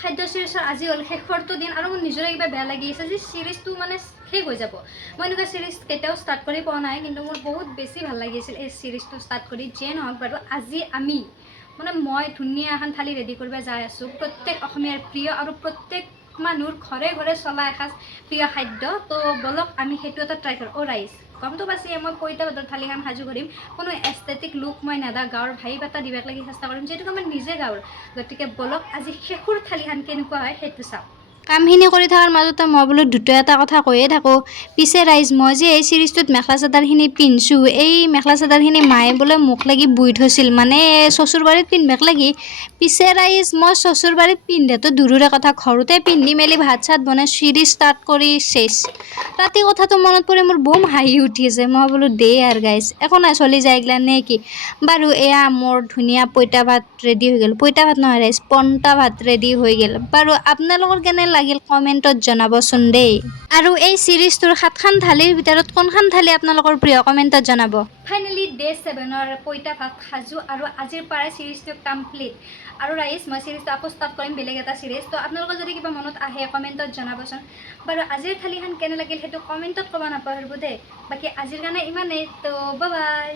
খাদ্য চিৰিজৰ আজি হ'ল শেষৰটো দিন আৰু মোৰ নিজৰে কিবা বেয়া লাগি আছে যে চিৰিজটো মানে শেষ হৈ যাব। মই এনেকুৱা চিৰিজ কেতিয়াও ষ্টাৰ্ট কৰি পোৱা নাই, কিন্তু মোৰ বহুত বেছি ভাল লাগিছিল এই চিৰিজটো ষ্টাৰ্ট কৰি। যিয়ে নহওক বাৰু আজি মই ধুনীয়া এখন থালি ৰেডি কৰিব যাই আছোঁ, প্ৰত্যেক অসমীয়াৰ প্ৰিয় আৰু প্ৰত্যেক মানুহৰ ঘৰে ঘৰে চলা এসাঁজ প্ৰিয় খাদ্য। তো বলক আমি সেইটো এটা ট্ৰাই কৰোঁ। ৰাইচ গমটো পাইছে মই পইতা ভাতৰ থালিখন সাজু কৰিম, কোনো এস্থেটিক লুক মই নেদা, গাঁৱৰ ভাইব এটা দিবাক লাগি চেষ্টা কৰিম, যিহেতুকে মই নিজে গাঁৱৰ। গতিকে বলক আজি শেষৰ থালিখন কেনেকুৱা হয় সেইটো চাওঁ। কামখিনি কৰি থকাৰ মাজতে মই বোলো দুটা এটা কথা কৈয়ে থাকোঁ। পিছে ৰাইজ মই যে এই চিৰিজটোত মেখেলা চাদৰখিনি পিন্ধিছোঁ, এই মেখেলা চাদৰখিনি মায়ে বোলে মোক লাগি বুই থৈছিল, মানে চচুৰ বাৰীত পিন্ধিবাক লাগি। পিছে ৰাইজ মই চচুৰ বাৰীত পিন্ধাটো দূৰৰে কথা, ঘৰতে পিন্ধি মেলি ভাত চাত বনাই চিৰিজ ষ্টাৰ্ট কৰি চেচ। ৰাতি কথাটো মনত পৰি মোৰ বম হাঁহি উঠি আছে। মই বোলো দে আৰু গাইজ, একো নাই চলি যায় এইগিলা নে কি। বাৰু এয়া মোৰ ধুনীয়া পইতা ভাত ৰেডি হৈ গ'ল, পইতা ভাত নহয় ৰাইজ পন্তা ভাত ৰেডি হৈ গ'ল। বাৰু আপোনালোকৰ কেনে লাগিল কমেণ্টত জনাবচোন দেই। আৰু এই চিৰিজটোৰ 7খন থালিৰ ভিতৰত কোনখন থালি আপোনালোকৰ প্ৰিয় কমেণ্টত জনাব। ফাইনেলি ডে 7ৰ পইতা ভাত সাজু আৰু আজিৰ পৰাই চিৰিজটো কমপ্লিট। আৰু ৰাইজ মই চিৰিজটো আকৌ ষ্টাৰ্ট কৰিম বেলেগ এটা চিৰিজ। তো আপোনালোকৰ যদি কিবা মনত আহে কমেণ্টত জনাবচোন। বাৰু আজিৰ থালিখন কেনে লাগিল সেইটো কমেণ্টত ক'ব নাপাহৰিব দেই। বাকী আজিৰ কাৰণে ইমানেই, তো বাই বাই।